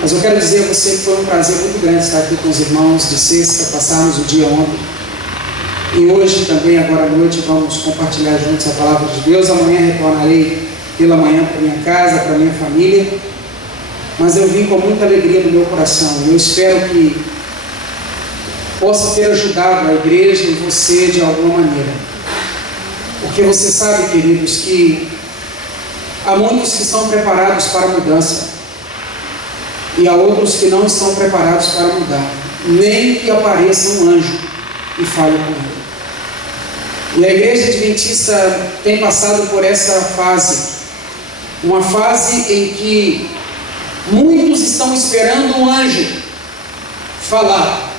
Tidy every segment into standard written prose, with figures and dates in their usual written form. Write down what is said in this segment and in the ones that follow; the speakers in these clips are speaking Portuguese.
Mas eu quero dizer a você que foi um prazer muito grande estar aqui com os irmãos de sexta, passarmos o dia ontem. E hoje também, agora à noite, vamos compartilhar juntos a palavra de Deus. Amanhã retornarei pela manhã para minha casa, para minha família. Mas eu vim com muita alegria no meu coração. Eu espero que possa ter ajudado a igreja e você de alguma maneira. Porque você sabe, queridos, que há muitos que estão preparados para a mudança e há outros que não estão preparados para mudar, nem que apareça um anjo e fale com ele. E a igreja adventista tem passado por essa fase, uma fase em que muitos estão esperando um anjo falar,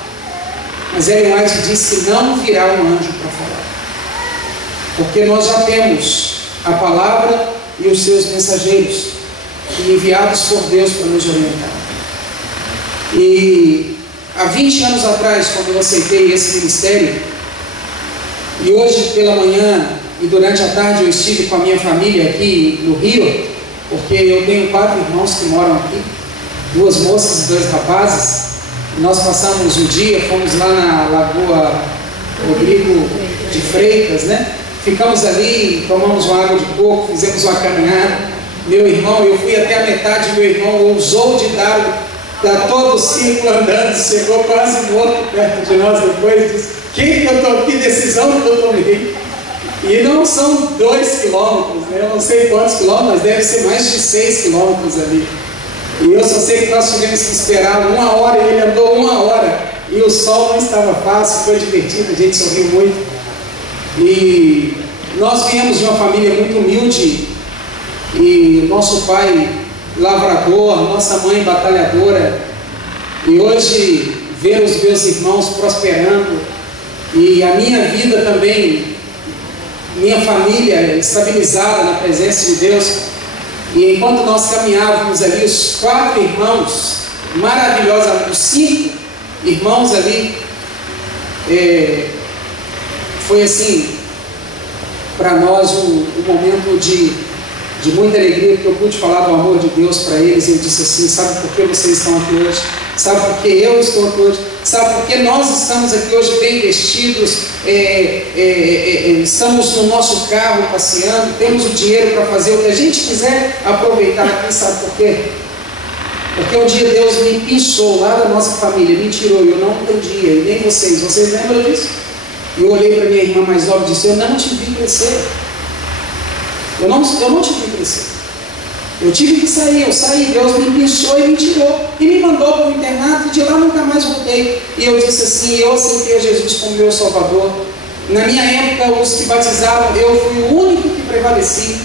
mas Ellen White disse que não virá um anjo para falar, porque nós já temos a palavra e os seus mensageiros enviados por Deus para nos orientar. E há 20 anos atrás, quando eu aceitei esse ministério, e hoje pela manhã e durante a tarde eu estive com a minha família aqui no Rio, porque eu tenho 4 irmãos que moram aqui, 2 moças e 2 rapazes. Nós passamos o dia, fomos lá na Lagoa Rodrigo de Freitas, né? Ficamos ali, tomamos uma água de coco, fizemos uma caminhada. Meu irmão, eu fui até a metade, meu irmão ousou de dar todo o círculo andando, chegou quase morto perto de nós depois, disse: que decisão que eu tomei? E não são 2 quilômetros, né? Eu não sei quantos quilômetros, mas deve ser mais de 6 quilômetros ali. E eu só sei que nós tivemos que esperar 1 hora, e ele andou 1 hora, e o sol não estava fácil, foi divertido, a gente sorriu muito. E nós viemos de uma família muito humilde, e nosso pai lavrador, nossa mãe batalhadora, e hoje ver os meus irmãos prosperando, e a minha vida também, minha família estabilizada na presença de Deus. E enquanto nós caminhávamos ali, os 4 irmãos maravilhosos, os 5 irmãos ali, foi assim, para nós um momento de muita alegria, porque eu pude falar do amor de Deus para eles. E eu disse assim: sabe por que vocês estão aqui hoje? Sabe por que eu estou aqui hoje? Sabe por que nós estamos aqui hoje bem vestidos, estamos no nosso carro passeando, temos o dinheiro para fazer o que a gente quiser aproveitar aqui? Sabe por quê? Porque um dia Deus me pinçou lá da nossa família, me tirou, e eu não entendia, e nem vocês lembram disso? E eu olhei para minha irmã mais nova e disse: eu não te vi crescer. Eu não te vi crescer. Eu tive que sair, eu saí, Deus me pinçou e me tirou, e me mandou para o internato, e de lá nunca mais voltei. E eu disse assim: eu aceitei Jesus como meu Salvador. Na minha época, os que batizavam, eu fui o único que prevaleci.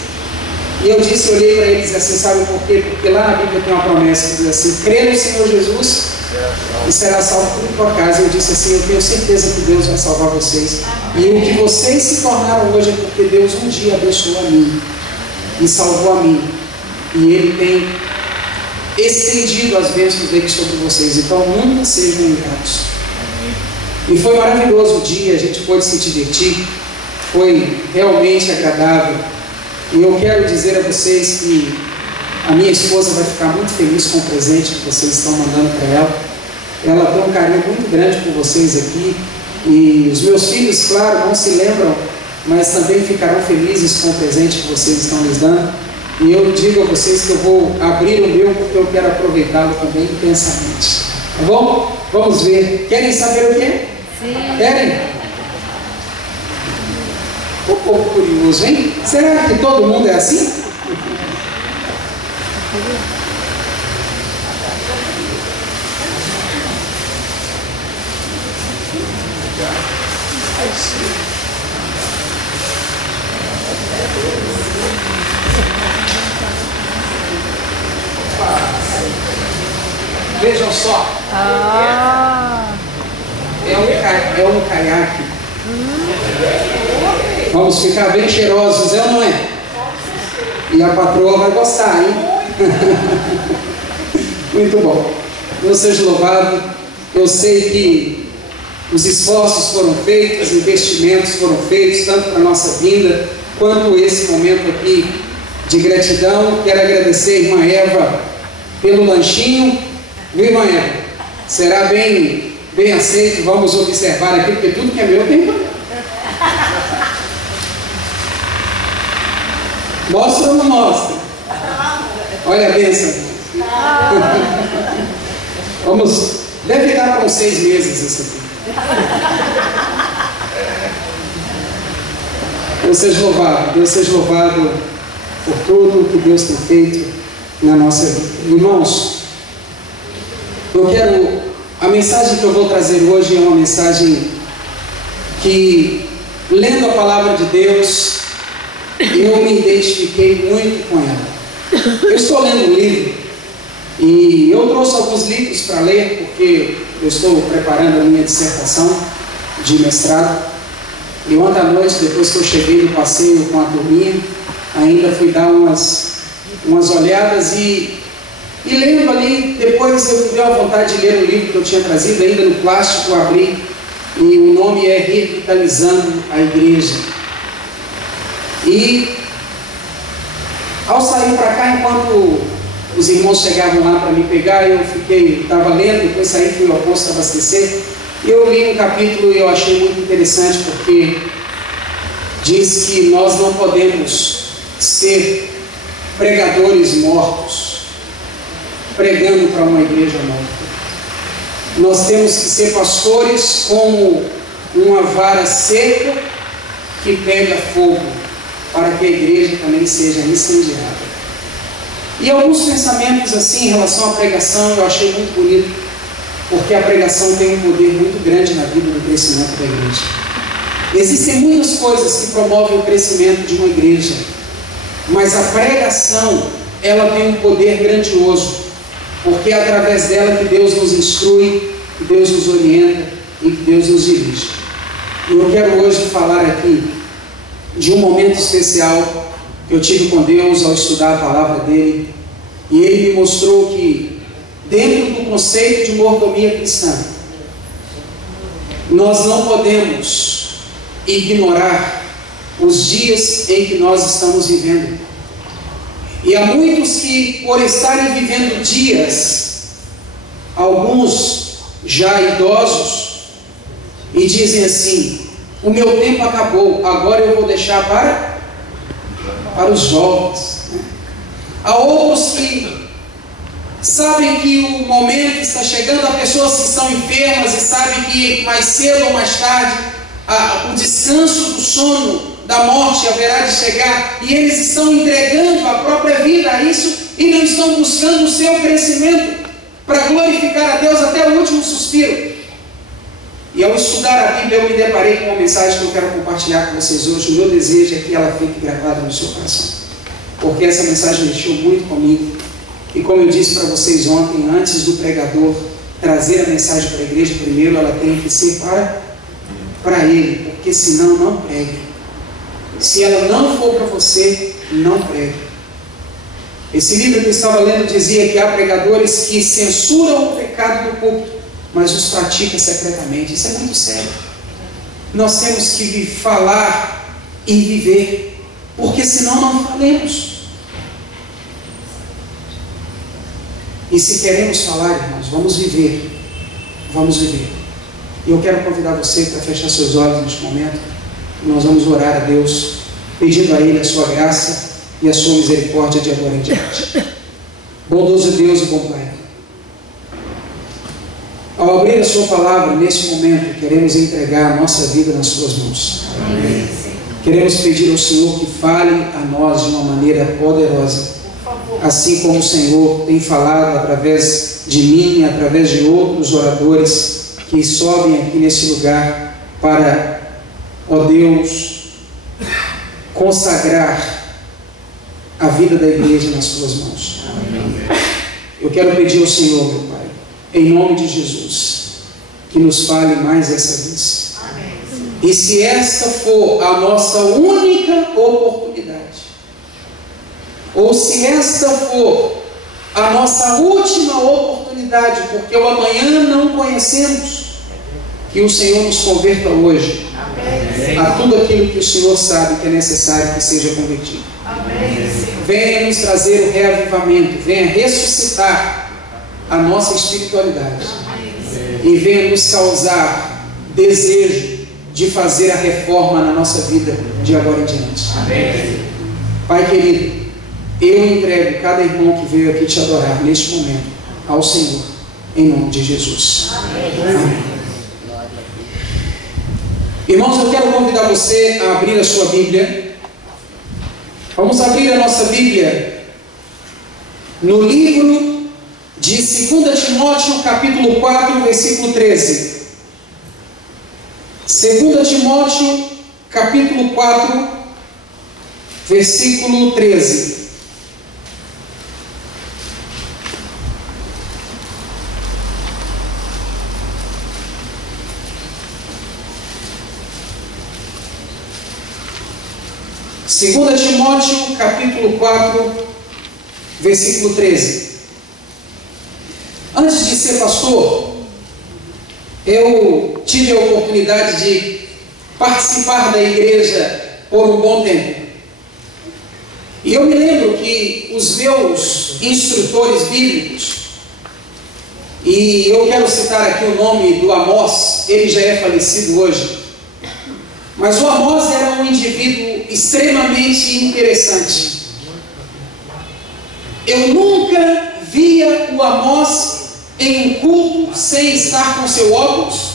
E eu disse, olhei para eles assim: sabe por quê? Porque lá na Bíblia tem uma promessa que diz assim: crê no Senhor Jesus e será salvo por tua casa. Eu disse assim: eu tenho certeza que Deus vai salvar vocês. E o que vocês se tornaram hoje é porque Deus um dia abençoou a mim e salvou a mim. E Ele tem estendido as bênçãos dele sobre vocês. Então nunca sejam ingratos. E foi maravilhoso o dia, a gente pôde se divertir, foi realmente agradável. E eu quero dizer a vocês que a minha esposa vai ficar muito feliz com o presente que vocês estão mandando para ela. Ela tem um carinho muito grande por vocês aqui. E os meus filhos, claro, não se lembram, mas também ficarão felizes com o presente que vocês estão lhes dando. E eu digo a vocês que eu vou abrir o meu, porque eu quero aproveitá-lo também intensamente. Tá bom? Vamos ver. Querem saber o que é? Sim. Querem? Um pouco curioso, hein? Será que todo mundo é assim? Vejam só. É um caiaque. Vamos ficar bem cheirosos, é ou não é? E a patroa vai gostar, hein? Muito bom. Deus seja louvado. Eu sei que os esforços foram feitos, os investimentos foram feitos, tanto para a nossa vinda, quanto esse momento aqui de gratidão. Quero agradecer a irmã Eva pelo lanchinho, Viu, irmã? Será bem aceito. Vamos observar aqui, porque tudo que é meu tem problema. Mostra ou não mostra? Olha a bênção. Vamos. Deve dar para uns 6 meses isso aqui. Deus seja louvado. Deus seja louvado por tudo que Deus tem feito na nossa vida. Irmãos, a mensagem que eu vou trazer hoje é uma mensagem que, lendo a palavra de Deus, eu me identifiquei muito com ela. Eu estou lendo um livro e eu trouxe alguns livros para ler, porque eu estou preparando a minha dissertação de mestrado. E ontem à noite, depois que eu cheguei no passeio com a turminha, ainda fui dar umas olhadas e lendo ali. Depois eu tive a vontade de ler o livro que eu tinha trazido, ainda no plástico, eu abri, e o nome é Revitalizando a Igreja. E ao sair para cá, enquanto os irmãos chegavam lá para me pegar, eu estava lendo, depois saí, fui ao posto abastecer, e eu li um capítulo e eu achei muito interessante, porque diz que nós não podemos ser pregadores mortos, pregando para uma igreja morta. Nós temos que ser pastores como uma vara seca que pega fogo, para que a igreja também seja incendiada. E alguns pensamentos assim em relação à pregação eu achei muito bonito, porque a pregação tem um poder muito grande na vida do crescimento da igreja. Existem muitas coisas que promovem o crescimento de uma igreja, mas a pregação, ela tem um poder grandioso, porque é através dela que Deus nos instrui, que Deus nos orienta e que Deus nos dirige. E eu quero hoje falar aqui de um momento especial que eu tive com Deus ao estudar a palavra dele, e ele me mostrou que dentro do conceito de mordomia cristã, nós não podemos ignorar os dias em que nós estamos vivendo. E há muitos que, por estarem vivendo dias, alguns já idosos, e dizem assim: o meu tempo acabou, agora eu vou deixar para os jovens. Há outros que sabem que o momento está chegando, há pessoas que estão enfermas e sabem que mais cedo ou mais tarde o descanso do sono da morte haverá de chegar, e eles estão entregando a própria vida a isso e não estão buscando o seu crescimento para glorificar a Deus até o último suspiro. E ao estudar a Bíblia, eu me deparei com uma mensagem que eu quero compartilhar com vocês hoje. O meu desejo é que ela fique gravada no seu coração, porque essa mensagem mexeu muito comigo. E como eu disse para vocês ontem, antes do pregador trazer a mensagem para a igreja, primeiro ela tem que ser para ele, porque senão não pregue. Se ela não for para você, não pregue. Esse livro que eu estava lendo dizia que há pregadores que censuram o pecado do púlpito, mas os pratica secretamente. Isso é muito sério. Nós temos que falar e viver, porque senão não falemos. E se queremos falar, irmãos, vamos viver. Vamos viver. E eu quero convidar você para fechar seus olhos neste momento. Nós vamos orar a Deus, pedindo a Ele a sua graça e a sua misericórdia de agora em diante. Bondoso Deus e bom Pai, ao abrir a sua palavra nesse momento, queremos entregar a nossa vida nas suas mãos. Amém. Queremos pedir ao Senhor que fale a nós de uma maneira poderosa, assim como o Senhor tem falado através de mim, através de outros oradores que sobem aqui nesse lugar para, ó Deus, consagrar a vida da igreja nas suas mãos. Amém. Eu quero pedir ao Senhor, meu Pai, em nome de Jesus, que nos fale mais essa vez. Amém. E se esta for a nossa única oportunidade, ou se esta for a nossa última oportunidade, porque o amanhã não conhecemos, que o Senhor nos converta hoje. Amém. A tudo aquilo que o Senhor sabe que é necessário que seja convertido. Amém. Venha nos trazer o reavivamento, venha ressuscitar a nossa espiritualidade e venha nos causar desejo de fazer a reforma na nossa vida de agora em diante. Amém. Pai querido, eu entrego cada irmão que veio aqui te adorar neste momento ao Senhor, em nome de Jesus. Amém. Amém. Irmãos, eu quero convidar você a abrir a sua Bíblia. Vamos abrir a nossa Bíblia no livro de 2 Timóteo, capítulo 4, versículo 13. 2 Timóteo, capítulo 4, versículo 13. Segunda Timóteo, capítulo 4, versículo 13. Antes de ser pastor, eu tive a oportunidade de participar da igreja por um bom tempo. E eu me lembro que os meus instrutores bíblicos, e eu quero citar aqui o nome do Amós, ele já é falecido hoje, mas o Amós era um indivíduo extremamente interessante. Eu nunca via o Amós em um culto sem estar com seu óculos,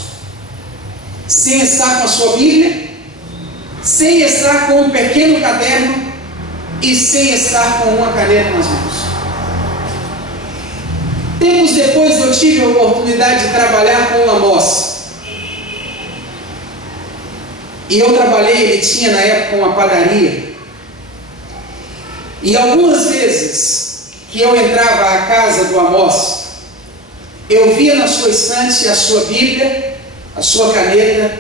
sem estar com a sua Bíblia, sem estar com um pequeno caderno e sem estar com uma caneta nas mãos. Tempos depois eu tive a oportunidade de trabalhar com o Amós. E eu trabalhei, ele tinha na época uma padaria. E algumas vezes que eu entrava à casa do Amós, eu via na sua estante a sua Bíblia, a sua caneta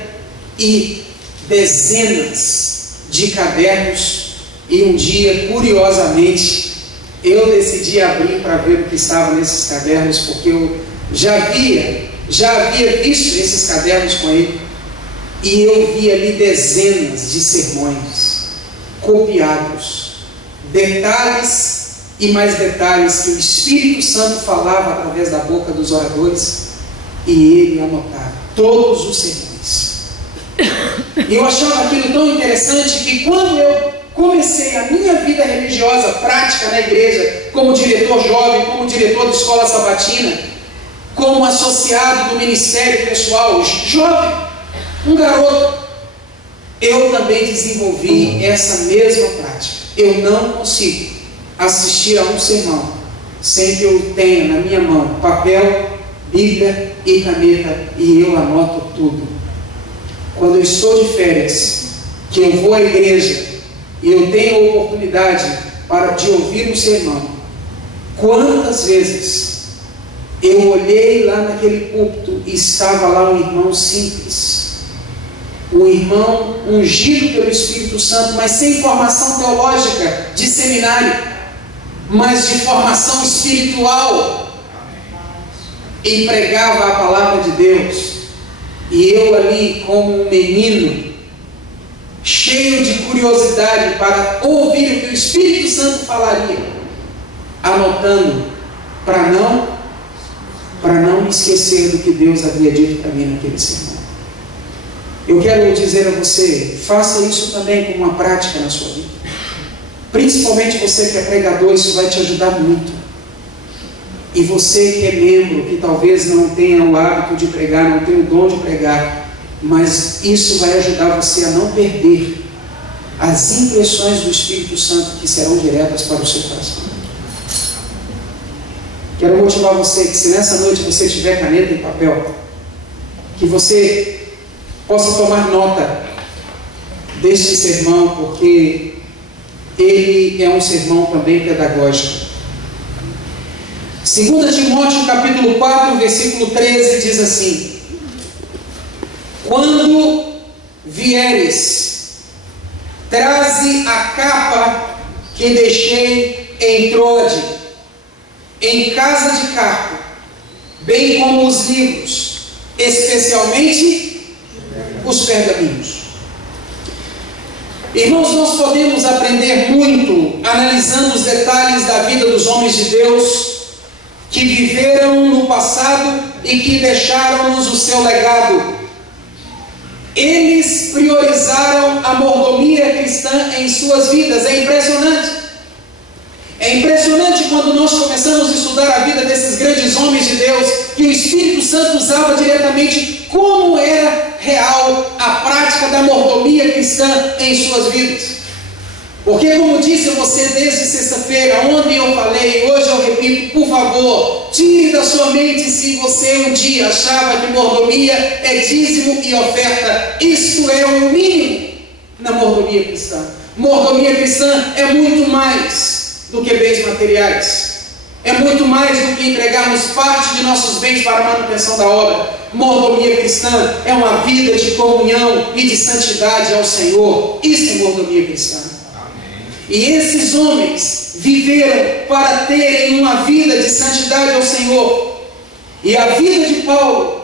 e dezenas de cadernos. E um dia, curiosamente, eu decidi abrir para ver o que estava nesses cadernos, porque eu já havia visto esses cadernos com ele. E eu vi ali dezenas de sermões copiados, detalhes e mais detalhes que o Espírito Santo falava através da boca dos oradores, e ele anotava todos os sermões. E eu achava aquilo tão interessante que quando eu comecei a minha vida religiosa prática na igreja, como diretor jovem, como diretor de escola sabatina, como associado do ministério pessoal jovem, um garoto, eu também desenvolvi essa mesma prática. Eu não consigo assistir a um sermão sem que eu tenha na minha mão papel, Bíblia e caneta, e eu anoto tudo. Quando eu estou de férias, que eu vou à igreja e eu tenho a oportunidade de ouvir um sermão, quantas vezes eu olhei lá naquele púlpito e estava lá um irmão simples, um irmão ungido pelo Espírito Santo, mas sem formação teológica de seminário, mas de formação espiritual, e pregava a palavra de Deus, e eu ali como um menino, cheio de curiosidade para ouvir o que o Espírito Santo falaria, anotando, para não me esquecer do que Deus havia dito para mim naquele sermão. Eu quero dizer a você, faça isso também como uma prática na sua vida. Principalmente você que é pregador, isso vai te ajudar muito. E você que é membro, que talvez não tenha o hábito de pregar, não tenha o dom de pregar, mas isso vai ajudar você a não perder as impressões do Espírito Santo que serão diretas para o seu coração. Quero motivar você que se nessa noite você tiver caneta e papel, que você possa tomar nota deste sermão, porque ele é um sermão também pedagógico. 2 Timóteo capítulo 4, versículo 13 diz assim: quando vieres, traze a capa que deixei em Troade, em casa de Carpo, bem como os livros, especialmente os pergaminhos. Irmãos, nós podemos aprender muito analisando os detalhes da vida dos homens de Deus que viveram no passado e que deixaram-nos o seu legado. Eles priorizaram a mordomia cristã em suas vidas. É impressionante. É impressionante quando nós começamos a estudar a vida desses grandes homens de Deus, que o Espírito Santo usava diretamente como era real a prática da mordomia cristã em suas vidas. Porque, como disse a você desde sexta-feira, ontem eu falei, hoje eu repito, por favor, tire da sua mente se você um dia achava que mordomia é dízimo e oferta. Isto é o mínimo na mordomia cristã. Mordomia cristã é muito mais do que bens materiais. É muito mais do que entregarmos parte de nossos bens para a manutenção da obra. Mordomia cristã é uma vida de comunhão e de santidade ao Senhor. Isso é mordomia cristã. E esses homens viveram para terem uma vida de santidade ao Senhor. E a vida de Paulo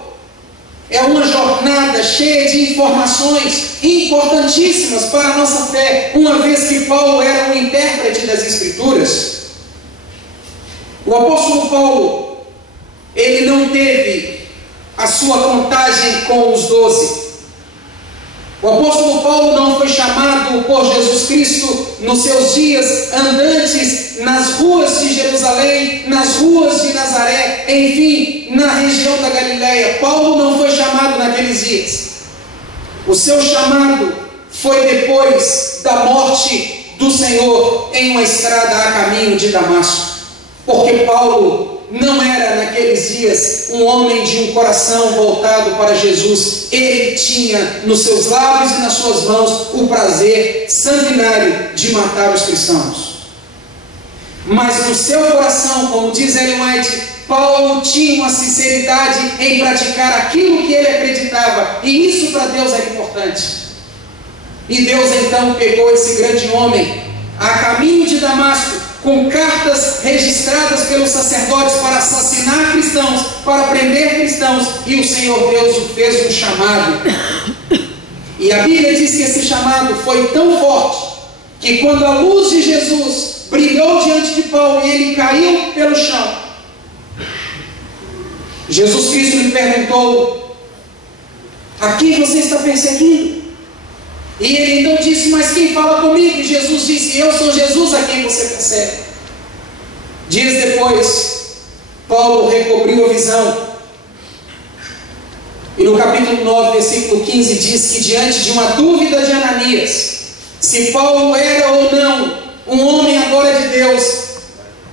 é uma jornada cheia de informações importantíssimas para a nossa fé, uma vez que Paulo era um intérprete das Escrituras. O apóstolo Paulo, ele não teve a sua contagem com os 12. O apóstolo Paulo não foi chamado por Jesus Cristo nos seus dias andantes nas ruas de Jerusalém, nas ruas de Nazaré, enfim, na região da Galileia. Paulo não foi chamado naqueles dias. O seu chamado foi depois da morte do Senhor em uma estrada a caminho de Damasco. Porque Paulo não era naqueles dias um homem de um coração voltado para Jesus. Ele tinha nos seus lábios e nas suas mãos o prazer sanguinário de matar os cristãos. Mas no seu coração, como diz Ellen White, Paulo tinha uma sinceridade em praticar aquilo que ele acreditava, e isso para Deus era importante. E Deus então pegou esse grande homem a caminho de Damasco, com cartas registradas pelos sacerdotes para assassinar cristãos, para prender cristãos, e o Senhor Deus o fez um chamado. E a Bíblia diz que esse chamado foi tão forte, que quando a luz de Jesus brilhou diante de Paulo e ele caiu pelo chão, Jesus Cristo lhe perguntou: a quem você está perseguindo? E ele então disse: mas quem fala comigo? E Jesus disse: eu sou Jesus a quem você persegue. Dias depois, Paulo recobriu a visão. E no capítulo 9, versículo 15, diz que diante de uma dúvida de Ananias, se Paulo era ou não um homem agora de Deus,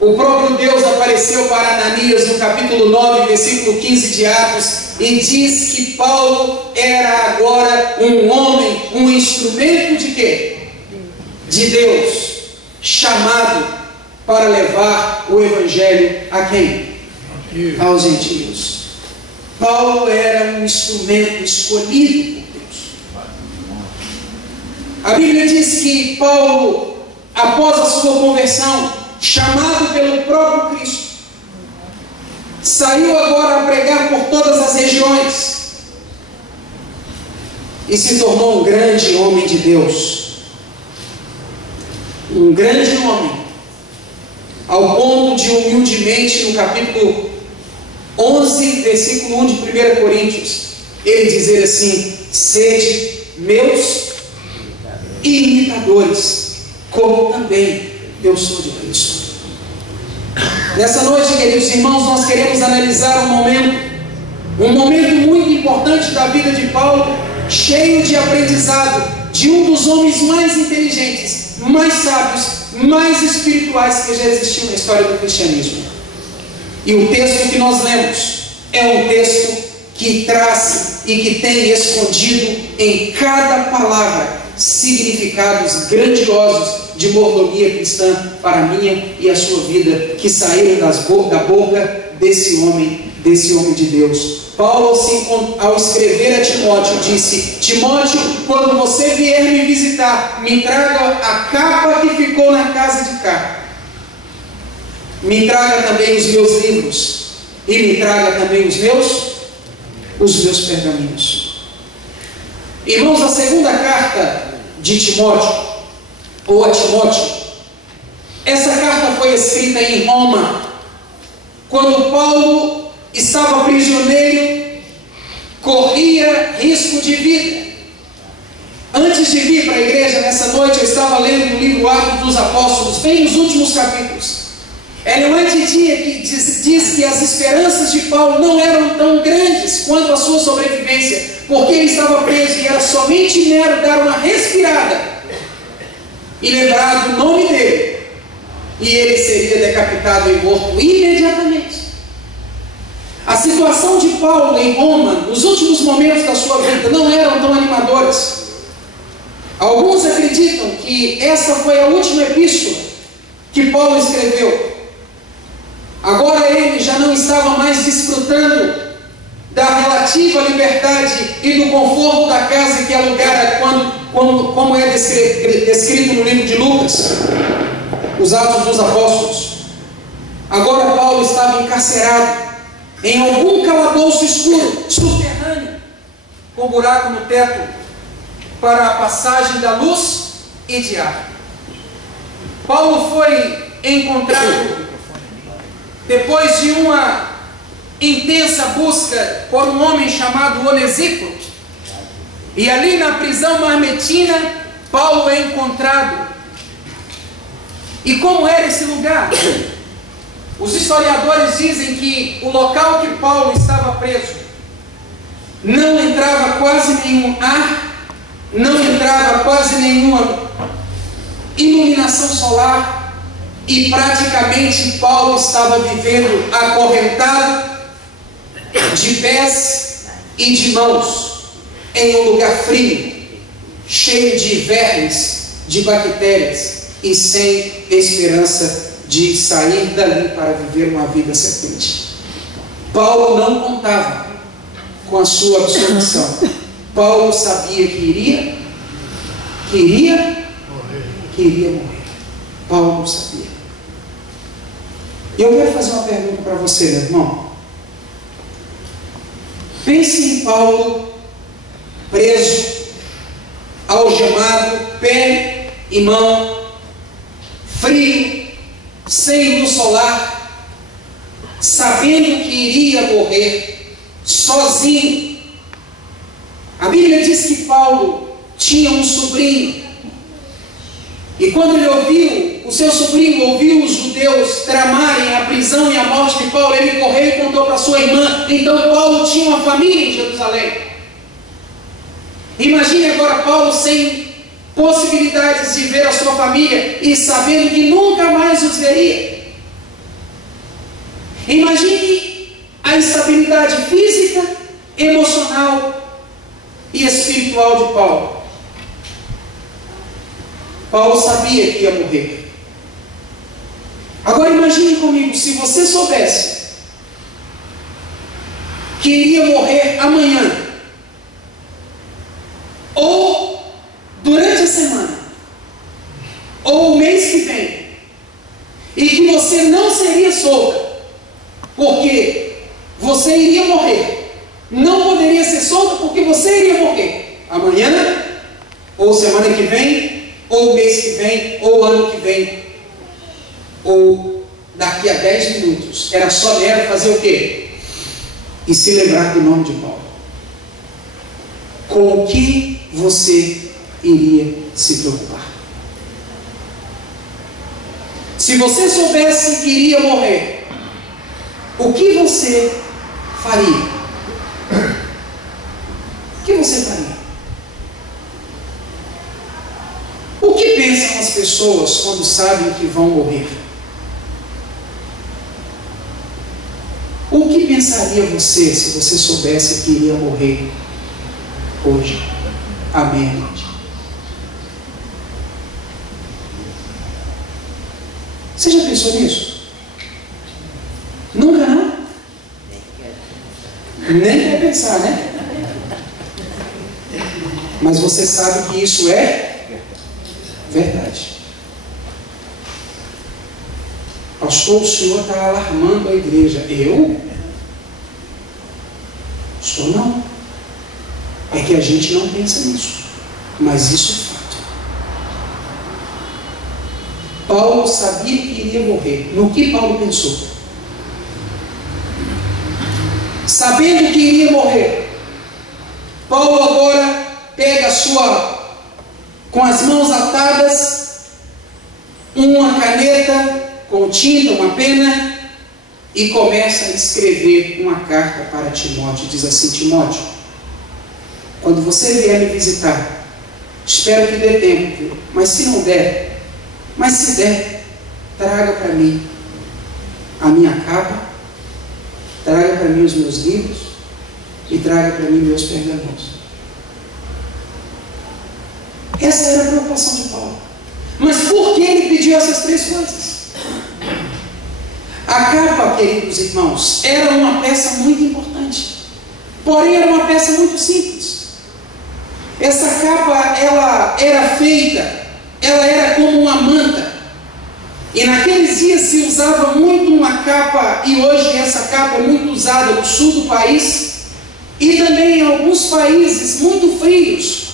o próprio Deus apareceu para Ananias no capítulo 9, versículo 15 de Atos, e diz que Paulo era agora um homem, um instrumento de quê? De Deus, chamado para levar o Evangelho a quem? Aos gentios. Paulo era um instrumento escolhido por Deus. A Bíblia diz que Paulo, após a sua conversão, chamado pelo próprio Cristo, saiu agora a pregar por todas as regiões e se tornou um grande homem de Deus. Um grande homem, ao ponto de humildemente, no capítulo 11, versículo 1 de 1 Coríntios, ele dizer assim: sede meus imitadores, como também eu sou de Cristo. Nessa noite, queridos irmãos, nós queremos analisar um momento muito importante da vida de Paulo, cheio de aprendizado, de um dos homens mais inteligentes, mais sábios, mais espirituais que já existiu na história do cristianismo. E o texto que nós lemos é um texto que traz e que tem escondido em cada palavra significados grandiosos de mordomia cristã para a minha e a sua vida, que saíram da boca desse homem de Deus. Paulo, ao escrever a Timóteo, disse: Timóteo, quando você vier me visitar, me traga a capa que ficou na casa de cá, me traga também os meus livros, e me traga também os meus pergaminhos. Irmãos, a segunda carta de Timóteo, ou a Timóteo, essa carta foi escrita em Roma, quando Paulo estava prisioneiro, corria risco de vida. Antes de vir para a igreja nessa noite, eu estava lendo o livro Atos dos Apóstolos, bem nos últimos capítulos. Ellen White diz que as esperanças de Paulo não eram tão grandes quanto a sua sobrevivência, porque ele estava preso e era somente Nero dar uma respirada e lembrar do nome dele, e ele seria decapitado e morto imediatamente. A situação de Paulo em Roma, nos últimos momentos da sua vida, não eram tão animadoras. Alguns acreditam que essa foi a última epístola que Paulo escreveu. Agora ele já não estava mais desfrutando da relativa liberdade e do conforto da casa que alugara, como é descrito no livro de Lucas, os Atos dos Apóstolos. Agora Paulo estava encarcerado em algum calabouço escuro, subterrâneo, com buraco no teto para a passagem da luz e de ar. Paulo foi encontrado depois de uma intensa busca por um homem chamado Onesíforo, e ali na prisão mamertina Paulo é encontrado. E como era esse lugar? Os historiadores dizem que o local que Paulo estava preso não entrava quase nenhum ar, não entrava quase nenhuma iluminação solar, e praticamente Paulo estava vivendo acorrentado de pés e de mãos em um lugar frio, cheio de vermes, de bactérias, e sem esperança de sair dali para viver uma vida sequente. Paulo não contava com a sua absolvição. Paulo sabia que iria morrer. Paulo sabia. E eu quero fazer uma pergunta para você, meu irmão. Pense em Paulo preso, algemado, pé e mão, frio, sem luz solar, sabendo que iria morrer, sozinho. A Bíblia diz que Paulo tinha um sobrinho, e quando ele ouviu, o seu sobrinho ouviu os judeus tramarem a prisão e a morte de Paulo, ele correu e contou para sua irmã. Então Paulo tinha uma família em Jerusalém. Imagine agora Paulo sem possibilidades de ver a sua família e sabendo que nunca mais os veria. Imagine a instabilidade física, emocional e espiritual de Paulo. Paulo sabia que ia morrer. Agora imagine comigo, se você soubesse que iria morrer amanhã, ou durante a semana, ou o mês que vem, e que você não seria solta, porque você iria morrer, não poderia ser solta porque você iria morrer amanhã, ou semana que vem, ou mês que vem, ou ano que vem, ou daqui a 10 minutos. Era só Nero fazer o quê? E se lembrar do nome de Paulo. Com o que você iria se preocupar? Se você soubesse que iria morrer, o que você faria? O que você faria? O que pensam as pessoas quando sabem que vão morrer? O que pensaria você se você soubesse que iria morrer hoje, à meia-noite? Você já pensou nisso? Nunca, não? Nem quer pensar, né? Mas você sabe que isso é verdade. Pastor, o senhor está alarmando a igreja. Eu? Estou não. É que a gente não pensa nisso. Mas isso é fato. Paulo sabia que iria morrer. No que Paulo pensou? sabendo que iria morrer, Paulo agora pega com as mãos atadas, uma caneta com tinta, uma pena, e começa a escrever uma carta para Timóteo. Diz assim: Timóteo, quando você vier me visitar, espero que dê tempo, mas se não der, mas se der, traga para mim a minha capa, traga para mim os meus livros e traga para mim meus pergaminhos. Essa era a preocupação de Paulo. Mas por que ele pediu essas três coisas? A capa, queridos irmãos, era uma peça muito importante, porém era uma peça muito simples. Essa capa, ela era feita, ela era como uma manta, e naqueles dias se usava muito uma capa, e hoje essa capa é muito usada no sul do país, e também em alguns países muito frios,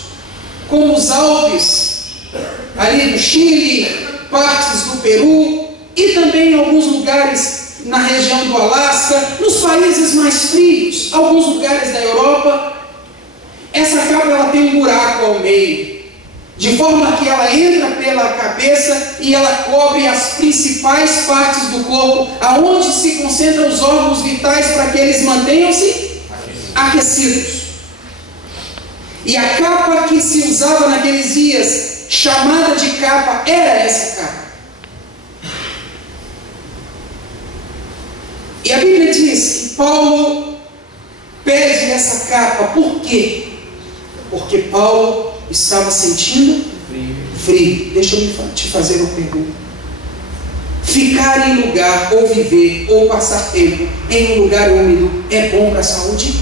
como os Alpes, ali do Chile, partes do Peru, e também em alguns lugares na região do Alasca, nos países mais frios, alguns lugares da Europa. Essa capa ela tem um buraco ao meio, de forma que ela entra pela cabeça e ela cobre as principais partes do corpo, aonde se concentram os órgãos vitais para que eles mantenham-se aquecidos. E a capa que se usava naqueles dias, chamada de capa, era essa capa. E a Bíblia diz que Paulo pede essa capa. Por quê? Porque Paulo estava sentindo frio. Deixa eu te fazer uma pergunta. Ficar em lugar, ou viver, ou passar tempo em um lugar úmido é bom para a saúde?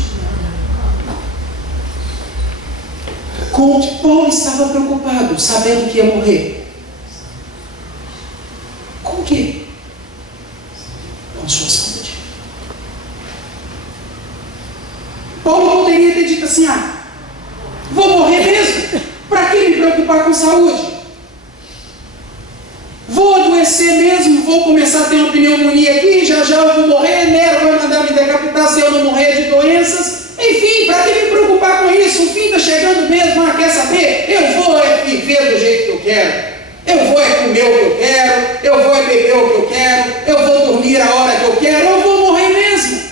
Com o que Paulo estava preocupado, sabendo que ia morrer? Com o quê? Com a sua saúde. Paulo poderia ter dito assim: vou morrer mesmo? Para que me preocupar com saúde? Vou adoecer mesmo? Vou começar a ter uma pneumonia aqui, já eu vou morrer, Nero vai mandar me decapitar se eu não morrer de doenças. Enfim, para que me preocupar com isso? O fim está chegando mesmo, quer saber? Eu vou viver do jeito que eu quero. Eu vou comer o que eu quero, eu vou beber o que eu quero, eu vou dormir a hora que eu quero, eu vou morrer mesmo.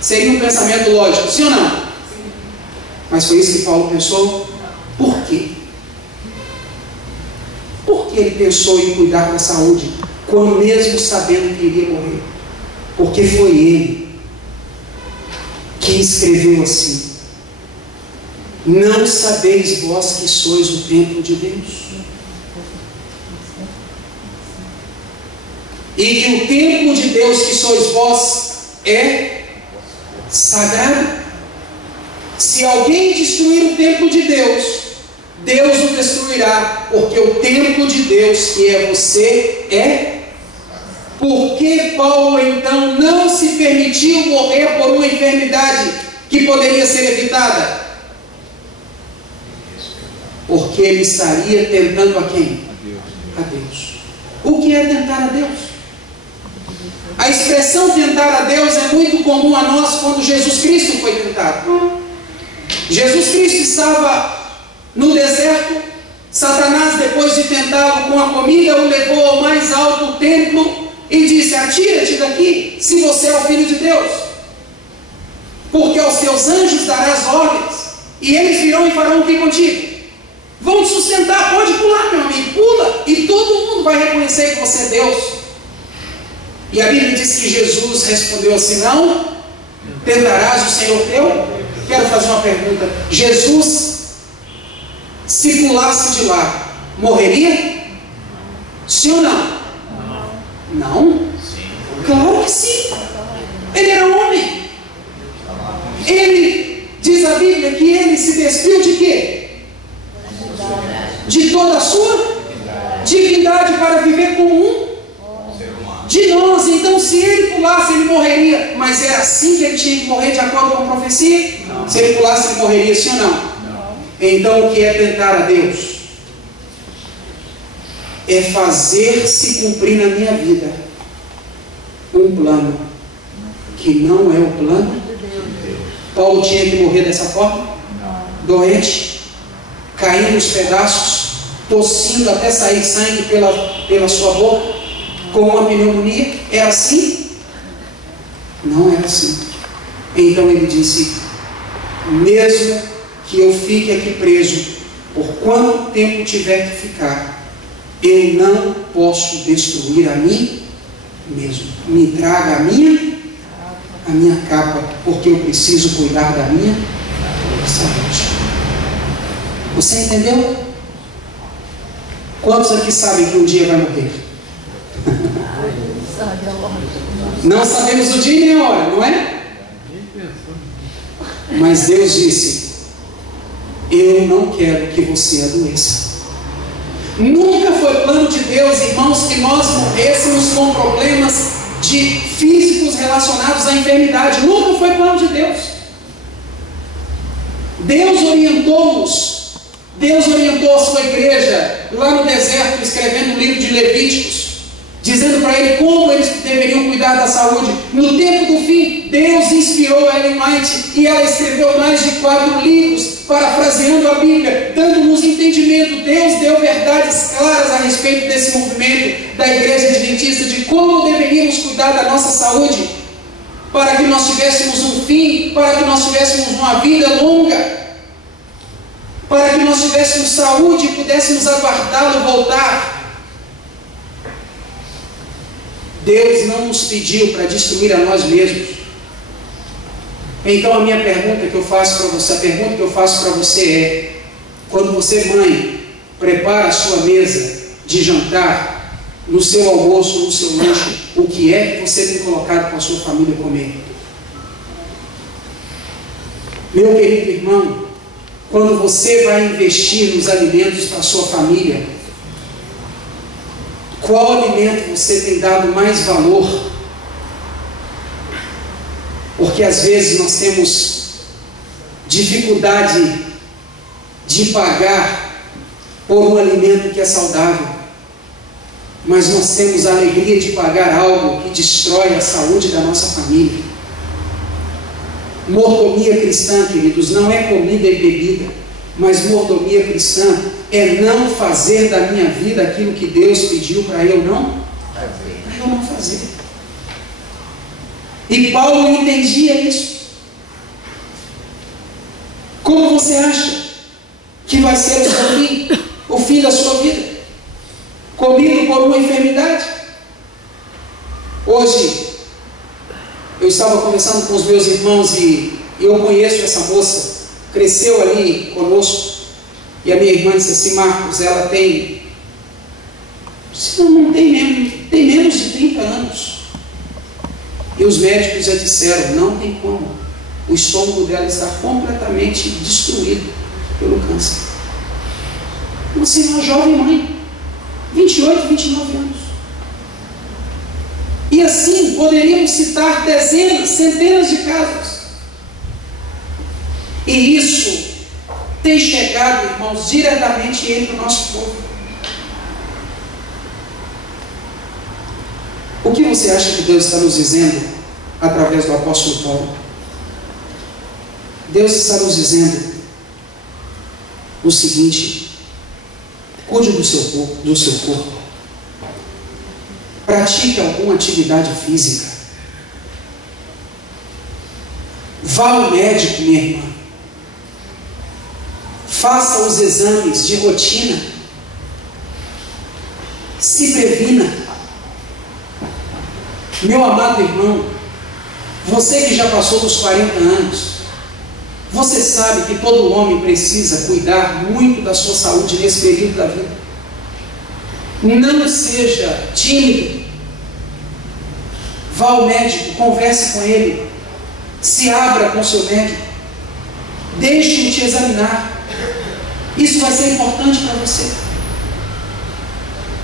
Seria um pensamento lógico, sim ou não? Sim. Mas foi isso que Paulo pensou? Por quê? Por que ele pensou em cuidar da saúde, quando mesmo sabendo que iria morrer? Porque foi ele que escreveu assim: não sabeis vós que sois o templo de Deus, e que o templo de Deus que sois vós é sagrado. Se alguém destruir o templo de Deus, Deus o destruirá, porque o templo de Deus, que é você, é. Por que Paulo então não se permitiu morrer por uma enfermidade que poderia ser evitada? Porque ele estaria tentando a quem? A Deus. O que é tentar a Deus? A expressão tentar a Deus é muito comum a nós quando Jesus Cristo foi tentado. Jesus Cristo estava no deserto. Satanás, depois de tentá-lo com a comida, o levou ao mais alto templo e disse: atira-te daqui, se você é o Filho de Deus, porque aos teus anjos darás ordens, e eles virão e farão o que contigo? Vão te sustentar. Pode pular, meu amigo, pula, e todo mundo vai reconhecer que você é Deus. E a Bíblia diz que Jesus respondeu assim: não tentarás o Senhor teu? Quero fazer uma pergunta: Jesus, se pulasse de lá, morreria? Sim ou não? Não? Claro que sim. Ele era homem. Ele, diz a Bíblia, que ele se despiu de quê? De toda a sua divindade para viver como um de nós. Então, se ele pulasse, ele morreria. Mas era assim que ele tinha que morrer, de acordo com a profecia? Não. Se ele pulasse, ele morreria, sim ou não? Não. Então, o que é tentar a Deus? É fazer se cumprir na minha vida um plano que não é o plano de Deus. Paulo tinha que morrer dessa forma? Doente, caindo nos pedaços, tossindo até sair sangue pela sua boca, com uma pneumonia. Era assim? Não era assim. Então ele disse: mesmo que eu fique aqui preso, por quanto tempo tiver que ficar, eu não posso destruir a mim mesmo. Me traga a minha capa, porque eu preciso cuidar da minha saúde. Você entendeu? Quantos aqui sabem que um dia vai morrer? Não sabemos o dia nem a hora, não é? Mas Deus disse: eu não quero que você adoeça. Nunca foi plano de Deus, irmãos, que nós morrêssemos com problemas físicos relacionados à enfermidade. Nunca foi plano de Deus. Deus orientou-nos. Deus orientou a sua igreja lá no deserto, escrevendo o livro de Levíticos, dizendo para ele como eles deveriam cuidar da saúde. No tempo do fim, Deus inspirou a Ellen White e ela escreveu mais de 4 livros, parafraseando a Bíblia, dando-nos entendimento. Deus deu verdades claras a respeito desse movimento da Igreja Adventista, de como deveríamos cuidar da nossa saúde, para que nós tivéssemos um fim, para que nós tivéssemos uma vida longa, para que nós tivéssemos saúde e pudéssemos aguardá-lo voltar. Deus não nos pediu para destruir a nós mesmos. Então a minha pergunta que eu faço para você, é: quando você, mãe, prepara a sua mesa de jantar, no seu almoço, no seu lanche, o que é que você tem colocado para a sua família comer? Meu querido irmão, quando você vai investir nos alimentos para a sua família, qual alimento você tem dado mais valor? Porque às vezes nós temos dificuldade de pagar por um alimento que é saudável, mas nós temos a alegria de pagar algo que destrói a saúde da nossa família. Mordomia cristã, queridos, não é comida e bebida, mas mordomia cristã é não fazer da minha vida aquilo que Deus pediu para eu não fazer. E Paulo entendia isso. Como você acha que vai ser o seu fim, o fim da sua vida? Comido por uma enfermidade? Hoje eu estava conversando com os meus irmãos e eu conheço essa moça, cresceu ali conosco, e a minha irmã disse assim: Marcos, ela tem menos de 30 anos, e os médicos já disseram: não tem como, o estômago dela está completamente destruído pelo câncer. Você é uma jovem mãe, 28, 29 anos. E assim poderíamos citar dezenas, centenas de casos. E isso tem chegado, irmãos, diretamente entre o nosso povo. O que você acha que Deus está nos dizendo através do apóstolo Paulo? Deus está nos dizendo o seguinte: cuide do seu corpo. Pratique alguma atividade física. Vá ao médico, minha irmã. Faça os exames de rotina. Se previna. Meu amado irmão, você que já passou dos 40 anos, você sabe que todo homem precisa cuidar muito da sua saúde nesse período da vida. Não seja tímido. Vá ao médico, converse com ele, se abra com o seu médico, deixe-o te examinar. Isso vai ser importante para você.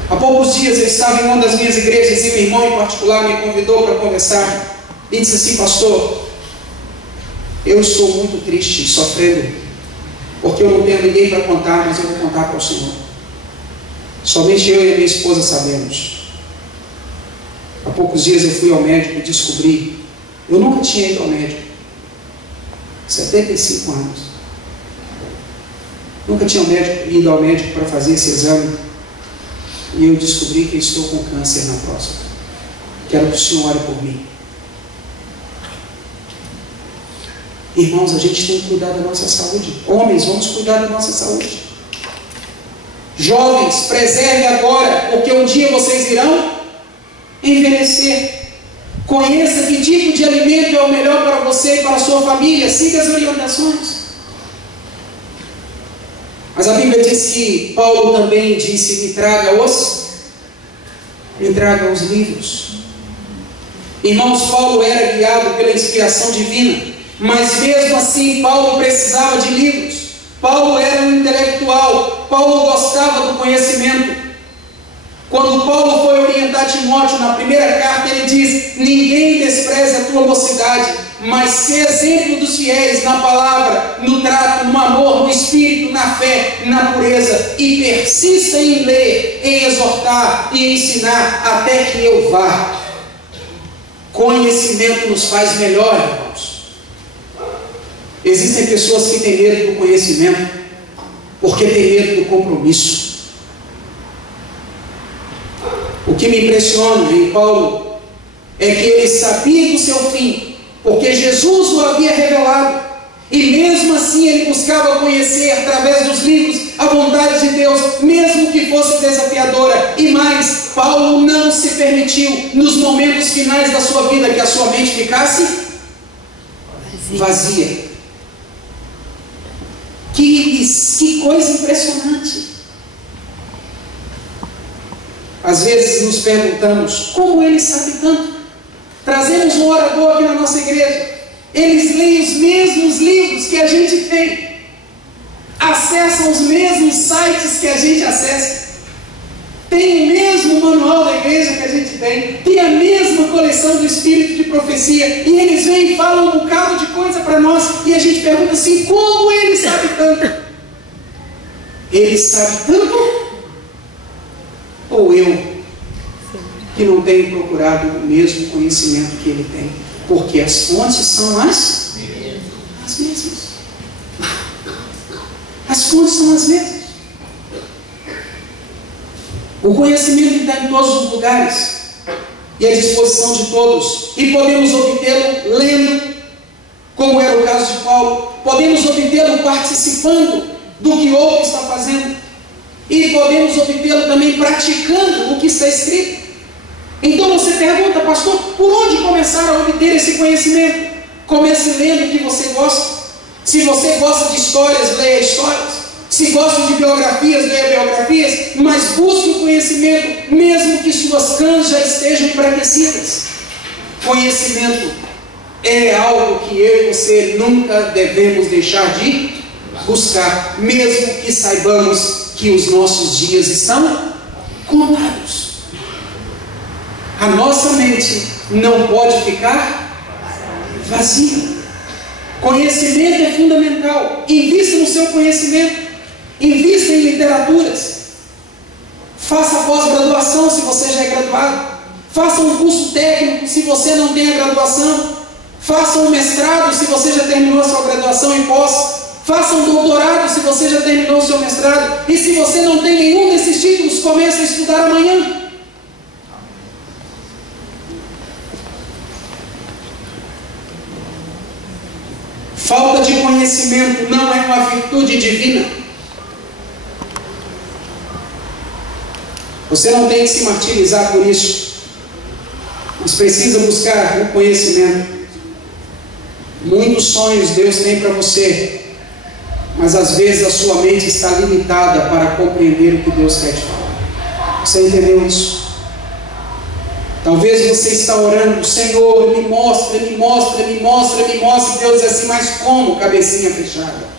Há poucos dias eu estava em uma das minhas igrejas e meu irmão em particular me convidou para conversar e disse assim: pastor, eu estou muito triste, sofrendo, porque eu não tenho ninguém para contar, mas eu vou contar para o Senhor. Somente eu e a minha esposa sabemos. Há poucos dias eu fui ao médico e descobri Eu nunca tinha ido ao médico. 75 anos. Nunca tinha ido ao médico para fazer esse exame. E eu descobri que estou com câncer na próstata. Quero que o Senhor ore por mim. Irmãos, a gente tem que cuidar da nossa saúde. Homens, vamos cuidar da nossa saúde. Jovens, preserve agora, porque um dia vocês irão envelhecer. Conheça que tipo de alimento é o melhor para você e para a sua família. Siga as orientações. Mas a Bíblia diz que Paulo também disse: me traga os livros. Irmãos, Paulo era guiado pela inspiração divina, mas mesmo assim Paulo precisava de livros. Paulo era um intelectual, Paulo gostava do conhecimento. Quando Paulo foi orientar Timóteo na primeira carta, ele diz: ninguém despreze a tua mocidade, mas se exemplo dos fiéis na palavra, no trato, no amor, no espírito, na fé, na pureza, e persista em ler, em exortar e ensinar até que eu vá. Conhecimento nos faz melhor, irmãos. Existem pessoas que têm medo do conhecimento porque têm medo do compromisso. O que me impressiona em Paulo é que ele sabia do seu fim, porque Jesus o havia revelado, e mesmo assim ele buscava conhecer através dos livros a vontade de Deus, mesmo que fosse desafiadora. E mais, Paulo não se permitiu nos momentos finais da sua vida que a sua mente ficasse vazia. Que coisa impressionante. Às vezes nos perguntamos: como ele sabe tanto? Trazemos um orador aqui na nossa igreja, eles leem os mesmos livros que a gente tem, acessam os mesmos sites que a gente acessa, tem o mesmo manual da igreja que a gente tem a mesma coleção do Espírito de Profecia, e eles vêm e falam um bocado de coisa para nós, e a gente pergunta assim: como ele sabe tanto? Ele sabe tanto? Ou eu, que não tenho procurado o mesmo conhecimento que ele tem? Porque as fontes são as mesmas. As fontes são as mesmas. O conhecimento está em todos os lugares e à disposição de todos, e podemos obtê-lo lendo, como era o caso de Paulo. Podemos obtê-lo participando do que outro está fazendo, e podemos obtê-lo também praticando o que está escrito. Então você pergunta: pastor, por onde começar a obter esse conhecimento? Comece lendo o que você gosta. Se você gosta de histórias, leia histórias. Se gosta de biografias, leia biografias. Mas busque o conhecimento, mesmo que suas cãs já estejam enfraquecidas. Conhecimento é algo que eu e você nunca devemos deixar de buscar, mesmo que saibamos que os nossos dias estão contados. A nossa mente não pode ficar vazia. Conhecimento é fundamental. Invista no seu conhecimento. Invista em literaturas. Faça pós-graduação se você já é graduado. Faça um curso técnico se você não tem a graduação. Faça um mestrado se você já terminou a sua graduação em pós. Faça um doutorado se você já terminou o seu mestrado. E se você não tem nenhum desses títulos, comece a estudar amanhã. Falta de conhecimento não é uma virtude divina. Você não tem que se martirizar por isso, mas precisa buscar o conhecimento. Muitos sonhos Deus tem para você, mas às vezes a sua mente está limitada para compreender o que Deus quer te falar. Você entendeu isso? Talvez você está orando: Senhor, me mostra, me mostra, me mostra, me mostra. E Deus diz assim: mas como, cabecinha fechada?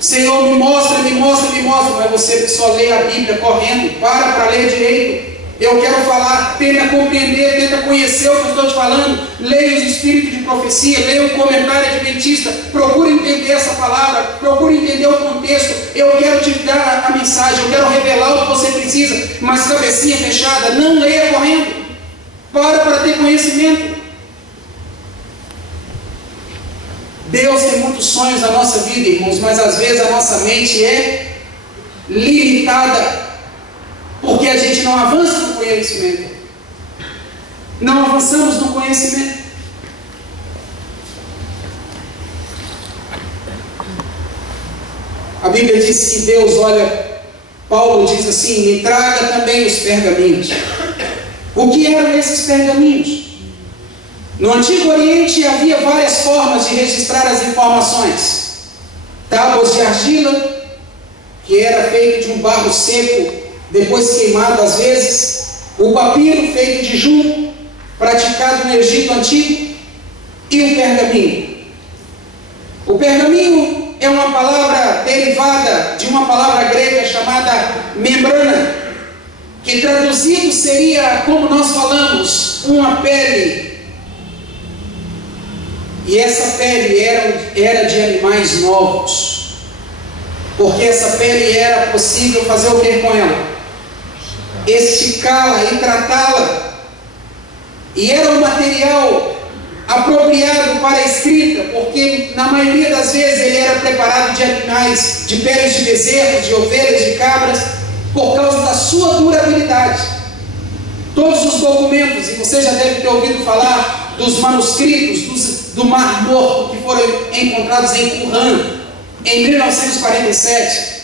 Senhor, me mostra, me mostra, me mostra. Mas você só lê a Bíblia correndo. Para ler direito. Eu quero falar, tenta compreender, tenta conhecer o que eu estou te falando. Leia os Espíritos de Profecia, leia o comentário adventista, procure entender essa palavra, procure entender o contexto. Eu quero te dar a mensagem, eu quero revelar o que você precisa, mas cabecinha fechada, não leia correndo. Para ter conhecimento. Deus tem muitos sonhos na nossa vida, irmãos, mas às vezes a nossa mente é limitada, porque a gente não avança no conhecimento. Não avançamos no conhecimento. A Bíblia diz que Deus olha, Paulo diz assim: me traga também os pergaminhos. O que eram esses pergaminhos? No Antigo Oriente havia várias formas de registrar as informações. Tábuas de argila, que era feito de um barro seco, depois queimado às vezes. O papiro, feito de junco, praticado no Egito Antigo. E o pergaminho. O pergaminho é uma palavra derivada de uma palavra grega chamada membrana, que traduzido seria, como nós falamos, uma pele. E essa pele era de animais novos, porque essa pele era possível fazer o que com ela? Esticá-la e tratá-la. E era um material apropriado para a escrita, porque na maioria das vezes ele era preparado de animais, de peles de bezerros, de ovelhas, de cabras, por causa da sua durabilidade. Todos os documentos, e você já deve ter ouvido falar dos manuscritos do Mar Morto que foram encontrados em Qumran em 1947.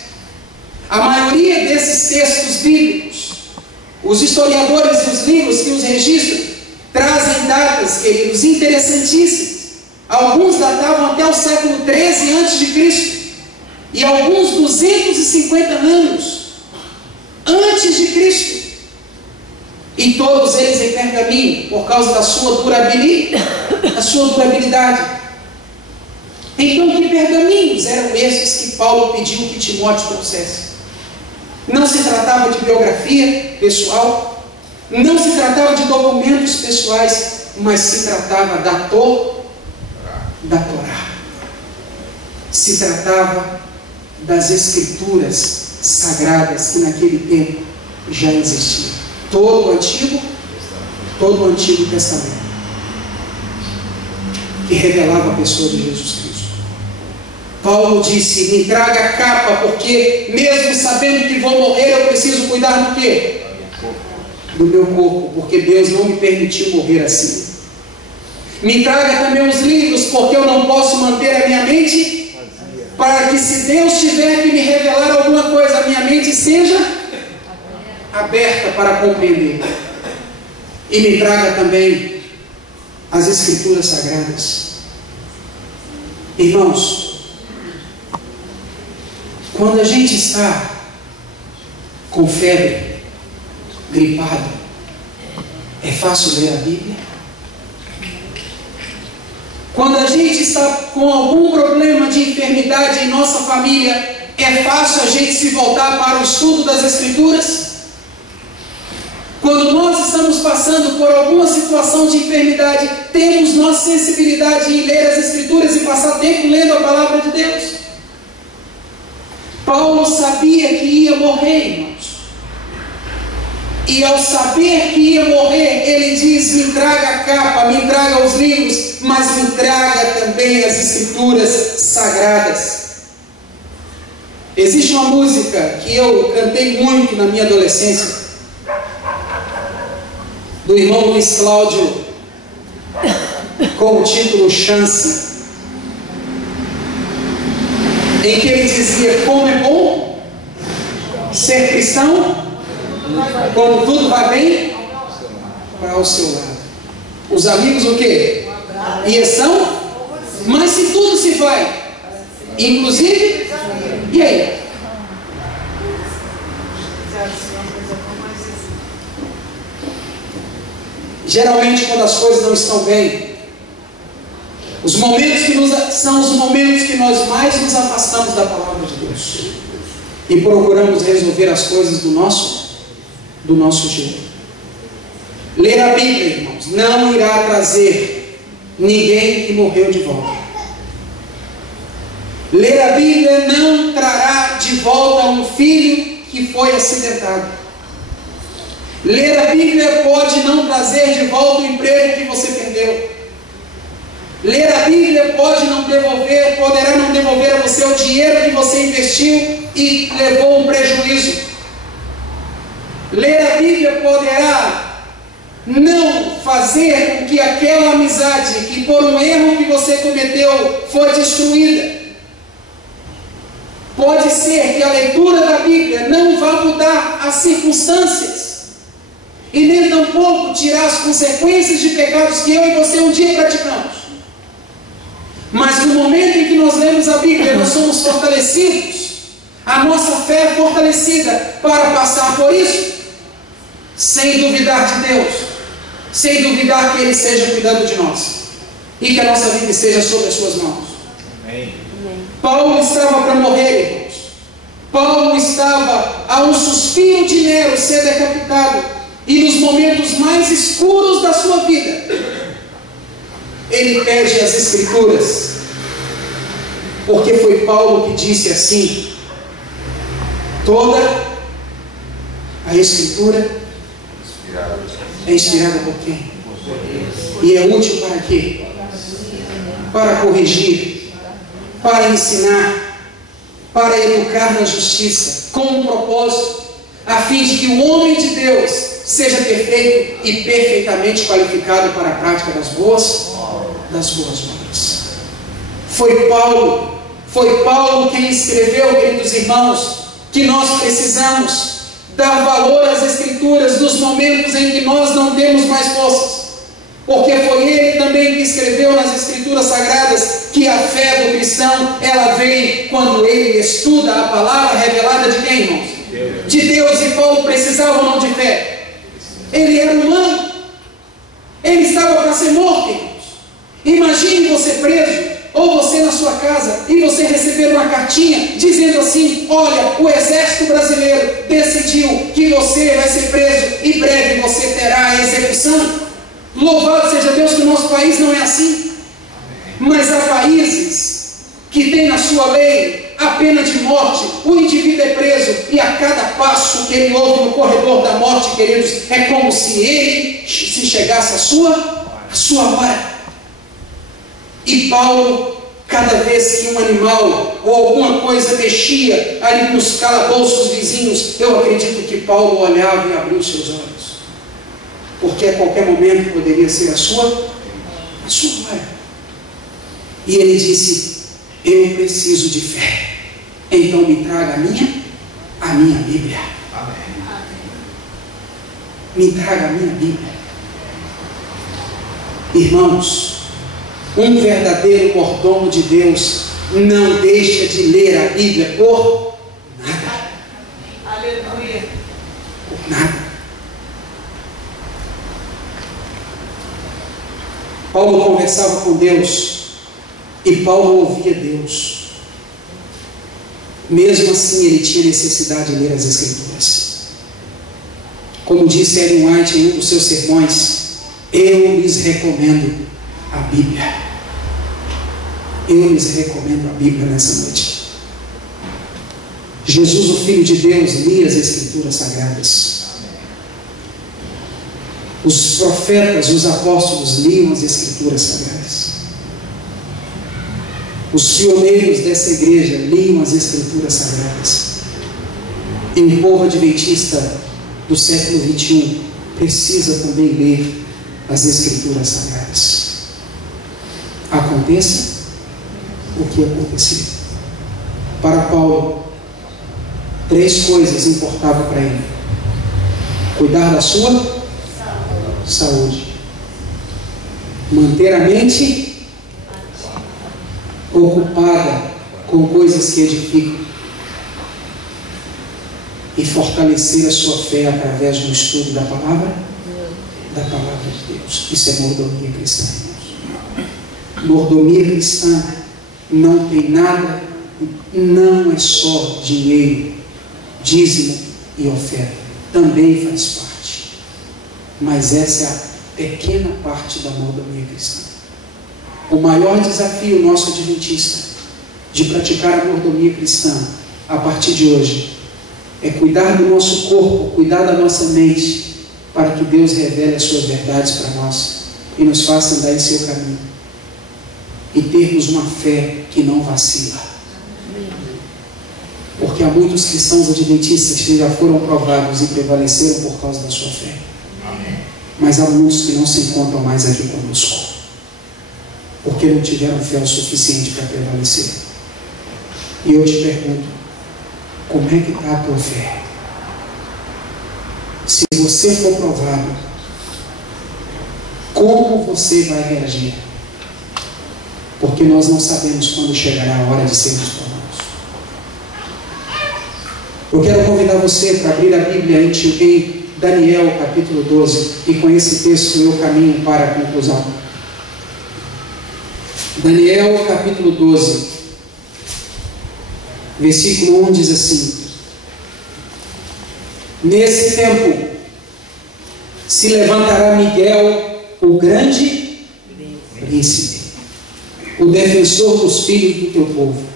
A maioria desses textos bíblicos, os historiadores e os livros que os registram, trazem datas, queridos, interessantíssimas. Alguns datavam até o século 13 a.C. e alguns 250 anos antes de Cristo. E todos eles em pergaminho, por causa da sua durabilidade. Então, que pergaminhos eram esses que Paulo pediu que Timóteo trouxesse? Não se tratava de biografia pessoal, não se tratava de documentos pessoais, mas se tratava da Torá. Se tratava das Escrituras sagradas que naquele tempo já existiam. Todo o Antigo Testamento, que revelava a pessoa de Jesus Cristo. Paulo disse: me traga a capa, porque mesmo sabendo que vou morrer, eu preciso cuidar do quê? Do meu corpo, porque Deus não me permitiu morrer assim. Me traga também os livros, porque eu não posso manter a minha mente, para que se Deus tiver que me revelar alguma coisa, a minha mente esteja aberta para compreender. E me traga também as Escrituras Sagradas. Irmãos, quando a gente está com febre, gripado, é fácil ler a Bíblia? Quando a gente está com algum problema de enfermidade em nossa família, é fácil a gente se voltar para o estudo das Escrituras? Quando nós estamos passando por alguma situação de enfermidade, temos nossa sensibilidade em ler as Escrituras e passar tempo lendo a Palavra de Deus? Paulo sabia que ia morrer, irmãos. E ao saber que ia morrer, ele diz: me traga a capa, me traga os livros, mas me traga também as Escrituras Sagradas. Existe uma música que eu cantei muito na minha adolescência, do irmão Luiz Cláudio, com o título Chance, em que ele dizia: como é bom ser cristão, quando tudo vai bem para o seu lado. Os amigos o quê? E estão? Mas se tudo se vai, inclusive, e aí? Geralmente, quando as coisas não estão bem, os momentos são os momentos que nós mais nos afastamos da palavra de Deus e procuramos resolver as coisas do nosso jeito. Ler a Bíblia, irmãos, não irá trazer ninguém que morreu de volta. Ler a Bíblia não trará de volta um filho que foi acidentado. Ler a Bíblia pode não trazer de volta o emprego que você perdeu. Ler a Bíblia poderá não devolver a você o dinheiro que você investiu e levou um prejuízo. Ler a Bíblia poderá não fazer com que aquela amizade que por um erro que você cometeu foi destruída. Pode ser que a leitura da Bíblia não vá mudar as circunstâncias e nem tampouco tirar as consequências de pecados que eu e você um dia praticamos. Mas no momento em que nós lemos a Bíblia, nós somos fortalecidos, a nossa fé é fortalecida para passar por isso, sem duvidar de Deus, sem duvidar que Ele esteja cuidando de nós e que a nossa vida esteja sob as suas mãos. Amém. Paulo estava para morrer, irmãos. Paulo estava a um suspiro de Nero ser decapitado, e nos momentos mais escuros da sua vida, ele pede as Escrituras, porque foi Paulo que disse assim: toda a Escritura é inspirada por quem? E é útil para quê? Para corrigir, para ensinar, para educar na justiça, com um propósito, a fim de que o homem de Deus seja perfeito e perfeitamente qualificado para a prática das boas obras. Foi Paulo quem escreveu, queridos irmãos, que nós precisamos dar valor às Escrituras nos momentos em que nós não temos mais forças, porque foi ele também que escreveu nas Escrituras Sagradas que a fé do cristão, ela vem quando ele estuda a palavra revelada de quem, irmãos? De Deus. E Paulo precisava ou não de fé? Ele era humano, ele estava para ser morto, irmãos. Imagine você preso, ou você na sua casa, e você receber uma cartinha dizendo assim: olha, o exército brasileiro decidiu que você vai ser preso e breve você terá a execução. Louvado seja Deus que o nosso país não é assim. Mas há países que têm na sua lei a pena de morte. O indivíduo é preso e a cada passo que ele ouve no corredor da morte, queridos, é como se chegasse a sua hora. E Paulo, cada vez que um animal ou alguma coisa mexia ali nos calabouços vizinhos, eu acredito que Paulo olhava e abriu seus olhos, porque a qualquer momento poderia ser a sua hora. E ele disse: eu preciso de fé, então me traga a minha Bíblia. Amém. Me traga a minha Bíblia. Irmãos, um verdadeiro mordomo de Deus não deixa de ler a Bíblia por nada. Aleluia. Por nada. Paulo conversava com Deus e Paulo ouvia Deus. Mesmo assim, ele tinha necessidade de ler as Escrituras. Como disse Ellen White em um dos seus sermões, eu lhes recomendo a Bíblia. Eu lhes recomendo a Bíblia nessa noite. Jesus, o Filho de Deus, lia as Escrituras Sagradas. Os profetas, os apóstolos liam as Escrituras Sagradas. Os pioneiros dessa igreja liam as Escrituras Sagradas. E o povo adventista do século XXI precisa também ler as Escrituras Sagradas. Aconteça o que acontecer. Para Paulo, 3 coisas importavam para ele: cuidar da sua saúde, manter a mente ocupada com coisas que edificam e fortalecer a sua fé através do estudo da palavra de Deus. Isso é mordomia cristã, irmãos. Mordomia cristã não tem nada, não é só dinheiro, dízimo e oferta, também faz parte, mas essa é a pequena parte da mordomia cristã. O maior desafio nosso adventista de praticar a mordomia cristã a partir de hoje é cuidar do nosso corpo, cuidar da nossa mente, para que Deus revele as suas verdades para nós e nos faça andar em seu caminho. e termos uma fé que não vacila. Porque há muitos cristãos adventistas que já foram provados e prevaleceram por causa da sua fé. Mas há muitos que não se encontram mais aqui conosco, porque não tiveram fé o suficiente para prevalecer. E eu te pergunto, como é que está a tua fé? Se você for provado, como você vai reagir? Porque nós não sabemos quando chegará a hora de sermos provados. Eu quero convidar você para abrir a Bíblia em Daniel capítulo 12, e com esse texto eu caminho para a conclusão. Daniel capítulo 12, versículo 1 diz assim: nesse tempo se levantará Miguel, o grande príncipe, o defensor dos filhos do teu povo.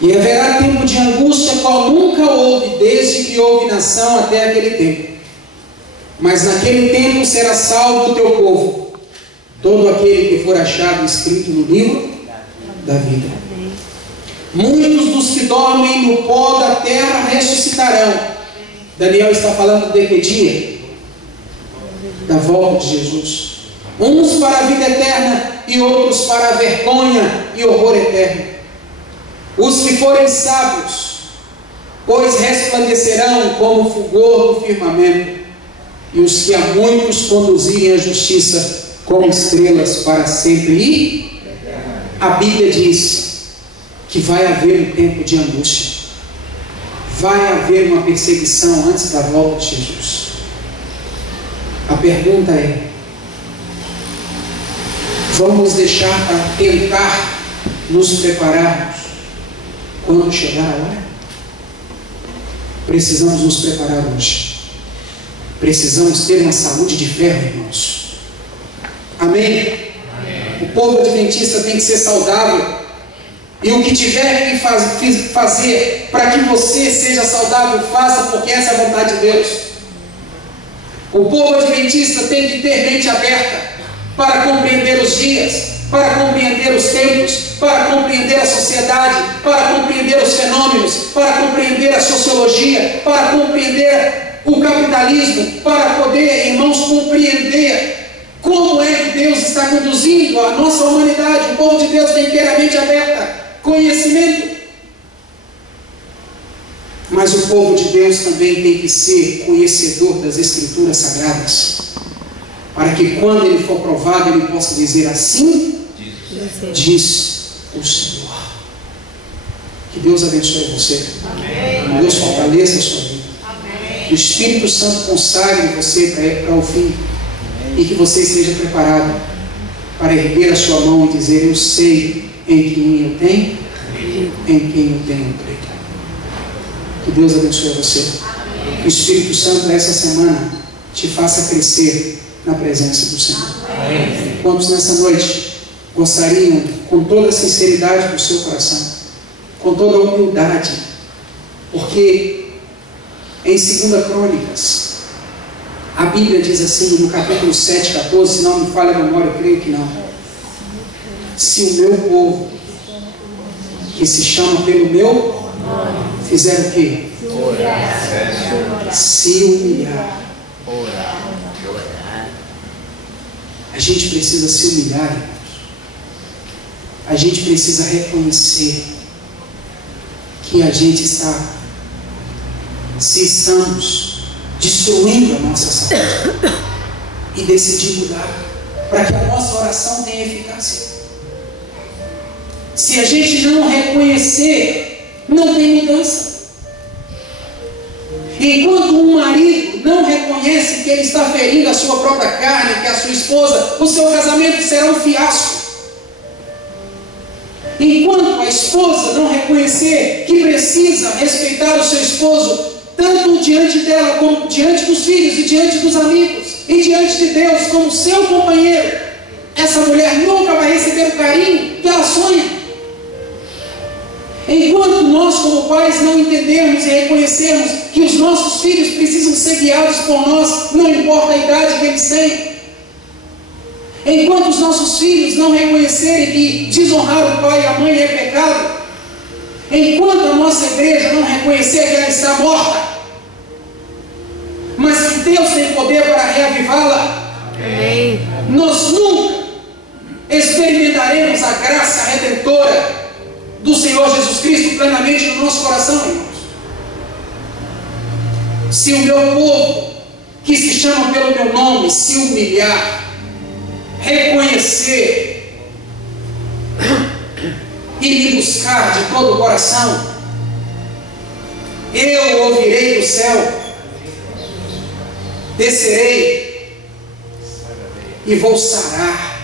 E haverá tempo de angústia qual nunca houve, desde que houve nação até aquele tempo. Mas naquele tempo será salvo o teu povo, todo aquele que for achado escrito no livro da vida. Muitos dos que dormem no pó da terra ressuscitarão. Daniel está falando de que dia? Da volta de Jesus. Uns para a vida eterna e outros para a vergonha e horror eterno. Os que forem sábios, pois resplandecerão como o fulgor do firmamento, e os que a muitos conduzirem à justiça como estrelas para sempre. E a Bíblia diz que vai haver um tempo de angústia, vai haver uma perseguição antes da volta de Jesus. A pergunta é: vamos deixar para tentar nos prepararmos quando chegar a hora? Precisamos nos preparar hoje. Precisamos ter uma saúde de ferro, irmãos. Amém? Amém. O povo adventista tem que ser saudável. E o que tiver que fazer para que você seja saudável, faça, porque essa é a vontade de Deus. O povo adventista tem que ter mente aberta para compreender os dias, para compreender os tempos, para compreender a sociedade, para compreender os fenômenos, para compreender a sociologia, para compreender o capitalismo, para poder, irmãos, compreender como é que Deus está conduzindo a nossa humanidade. O povo de Deus tem que ter a mente aberta, conhecimento. Mas o povo de Deus também tem que ser conhecedor das Escrituras Sagradas, para que quando ele for provado, ele possa dizer: assim diz o Senhor. Que Deus abençoe você. Amém. Que Deus fortaleça a sua vida. Amém. Que o Espírito Santo consagre você para o fim. Amém. E que você esteja preparado para erguer a sua mão e dizer: eu sei em quem eu tenho, em quem eu tenho crido. Que Deus abençoe você. Amém. Que o Espírito Santo essa semana te faça crescer na presença do Senhor. Amém. Quantos nessa noite gostariam, com toda a sinceridade do seu coração, com toda a humildade, porque em 2 Crônicas a Bíblia diz assim, no capítulo 7, 14, se não me falha a memória, eu creio que não: se o meu povo, que se chama pelo meu fizer o quê? Se humilhar. A gente precisa se humilhar, irmãos. A gente precisa reconhecer que a gente está, se estamos destruindo a nossa saúde, e decidir mudar, para que a nossa oração tenha eficácia. Se a gente não reconhecer, não tem mudança. Enquanto um marido não reconhece que ele está ferindo a sua própria carne, que é a sua esposa, o seu casamento será um fiasco. Enquanto a esposa não reconhecer que precisa respeitar o seu esposo, tanto diante dela, como diante dos filhos, e diante dos amigos, e diante de Deus, como seu companheiro, essa mulher nunca vai receber o carinho que ela sonha. Enquanto nós, como pais, não entendermos e reconhecermos que os nossos filhos precisam ser guiados por nós, não importa a idade que eles têm. Enquanto os nossos filhos não reconhecerem que desonrar o pai e a mãe é pecado, enquanto a nossa igreja não reconhecer que ela está morta, mas que Deus tem poder para reavivá-la, nós nunca experimentaremos a graça redentora do Senhor Jesus Cristo plenamente no nosso coração, irmãos. Se o meu povo, que se chama pelo meu nome, se humilhar, reconhecer e me buscar de todo o coração, eu ouvirei do céu, descerei e vou sarar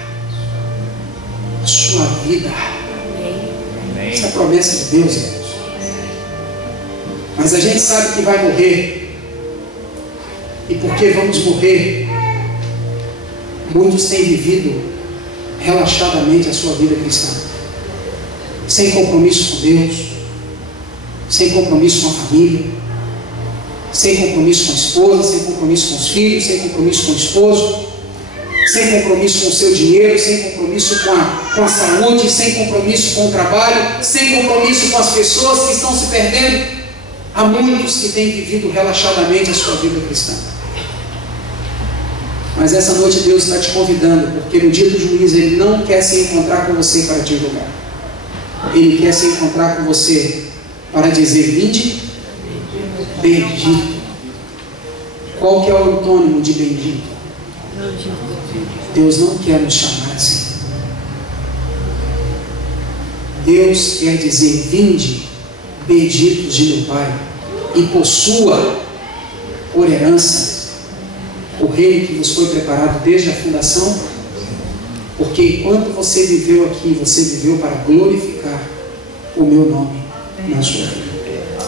a sua vida. Essa é a promessa de Deus, irmãos. Mas a gente sabe que vai morrer. E porque vamos morrer, muitos têm vivido relaxadamente a sua vida cristã, sem compromisso com Deus, sem compromisso com a família, sem compromisso com a esposa, sem compromisso com os filhos, sem compromisso com o esposo, sem compromisso com o seu dinheiro, sem compromisso com a saúde, sem compromisso com o trabalho, sem compromisso com as pessoas que estão se perdendo. Há muitos que têm vivido relaxadamente a sua vida cristã. Mas essa noite Deus está te convidando, porque no dia do juízo Ele não quer se encontrar com você para te julgar. Ele quer se encontrar com você para dizer: vinde, bendito. Qual que é o antônimo de bendito? Deus não quer nos chamar assim. Deus quer dizer: vinde, benditos de meu Pai, e possua por herança o reino que vos foi preparado desde a fundação, porque enquanto você viveu aqui, você viveu para glorificar o meu nome na sua vida.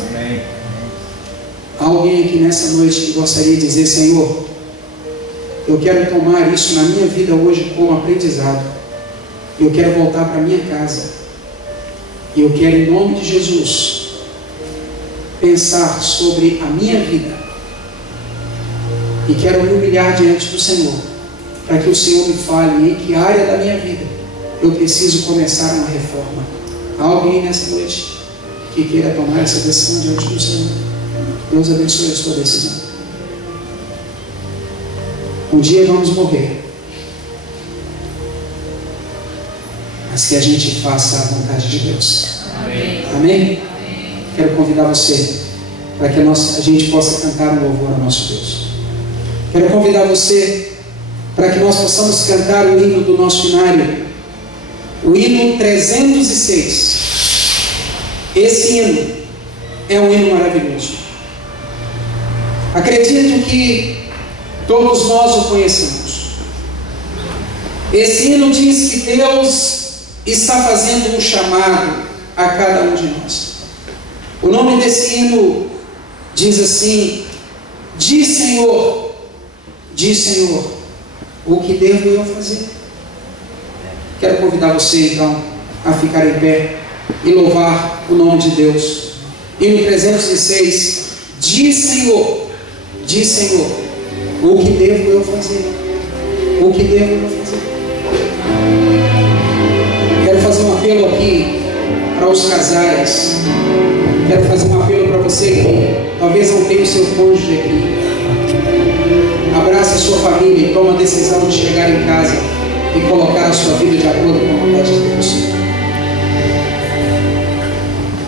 Amém. Há alguém aqui nessa noite que gostaria de dizer: Senhor, eu quero tomar isso na minha vida hoje como aprendizado. Eu quero voltar para a minha casa. E eu quero, em nome de Jesus, pensar sobre a minha vida. E quero me humilhar diante do Senhor, para que o Senhor me fale em que área da minha vida eu preciso começar uma reforma. Há alguém nessa noite que queira tomar essa decisão diante do Senhor? Deus abençoe a sua decisão. Um dia vamos morrer, mas que a gente faça a vontade de Deus. Amém? Amém? Quero convidar você para que a gente possa cantar um louvor ao nosso Deus. Quero convidar você para que nós possamos cantar o hino do nosso inário, o hino 306. Esse hino é um hino maravilhoso. Acredito que todos nós o conhecemos. Esse hino diz que Deus está fazendo um chamado a cada um de nós. O nome desse hino diz assim: diz Senhor, o que devo eu fazer? Quero convidar você então a ficar em pé e louvar o nome de Deus. Hino 306, diz Senhor, o que devo eu fazer? O que devo eu fazer? Quero fazer um apelo aqui para os casais. Quero fazer um apelo para você que talvez não tenha o seu cônjuge aqui. Abrace a sua família e tome a decisão de chegar em casa e colocar a sua vida de acordo com a vontade de Deus.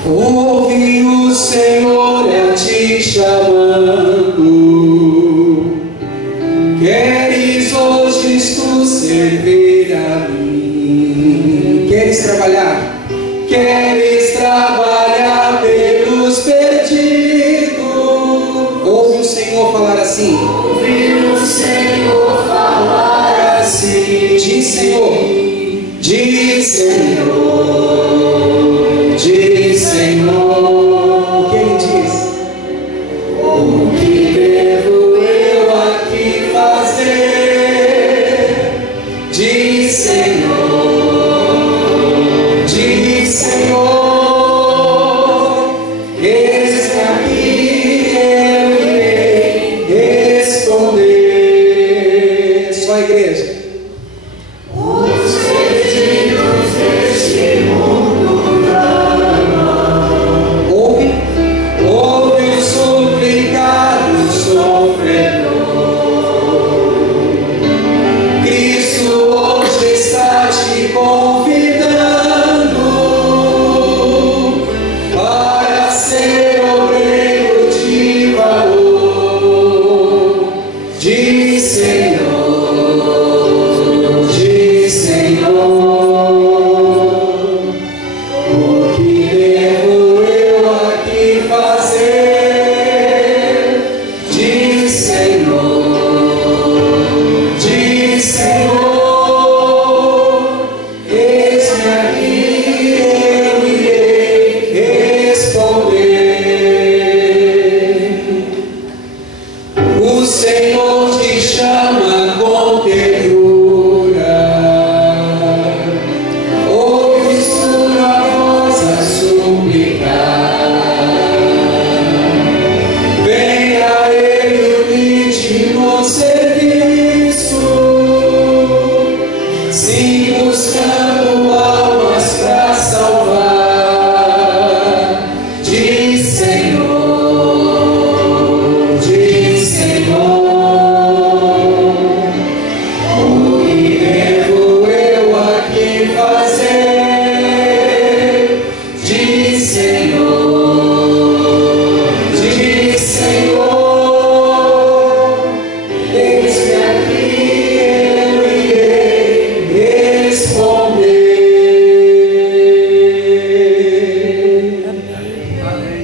Ouve o Senhor a te chamando. Queres hoje tu servir a mim? Queres trabalhar? Queres trabalhar pelos perdidos? Ouve o Senhor falar assim. Ouve o Senhor falar assim. Diz Senhor, diz Senhor, diz Senhor. O que Ele diz?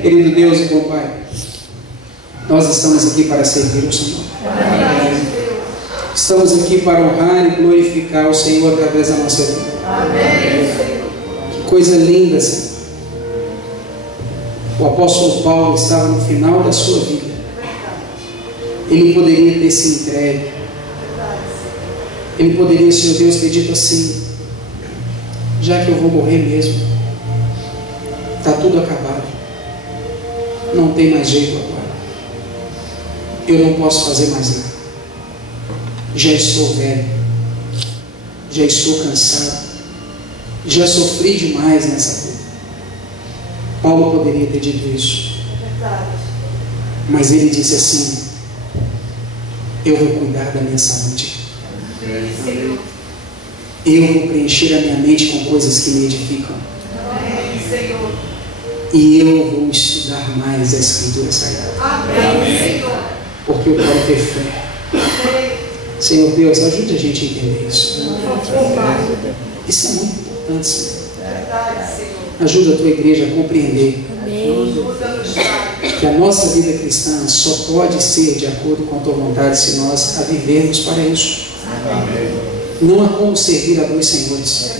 Querido Deus e bom Pai, nós estamos aqui para servir o Senhor. Amém. Estamos aqui para honrar e glorificar o Senhor através da nossa vida. Amém. Que coisa linda, Senhor. O apóstolo Paulo estava no final da sua vida. Ele poderia ter se entregue. Ele poderia, Senhor Deus, ter dito assim: já que eu vou morrer mesmo, está tudo acabado, não tem mais jeito agora, eu não posso fazer mais nada, já estou velho, já estou cansado, já sofri demais nessa vida. Paulo poderia ter dito isso, mas ele disse assim: eu vou cuidar da minha saúde, eu vou preencher a minha mente com coisas que me edificam, e eu vou estudar mais a Escritura Sagrada, porque eu quero ter fé. Senhor Deus, ajude a gente a entender isso. Isso é muito importante, Senhor. Ajuda a tua igreja a compreender que a nossa vida cristã só pode ser de acordo com a tua vontade se nós a vivermos para isso. Não há como servir a dois senhores.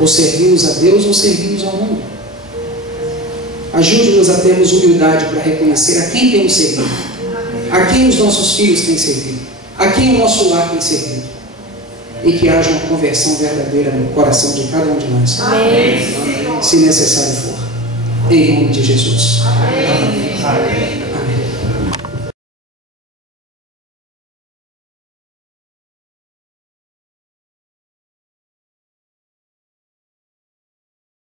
Ou servimos a Deus ou servimos ao mundo. Ajude-nos a termos humildade para reconhecer a quem temos servido, a quem os nossos filhos têm servido, a quem o nosso lar tem servido, e que haja uma conversão verdadeira no coração de cada um de nós. Amém. Se necessário for, em nome de Jesus. Amém. Amém.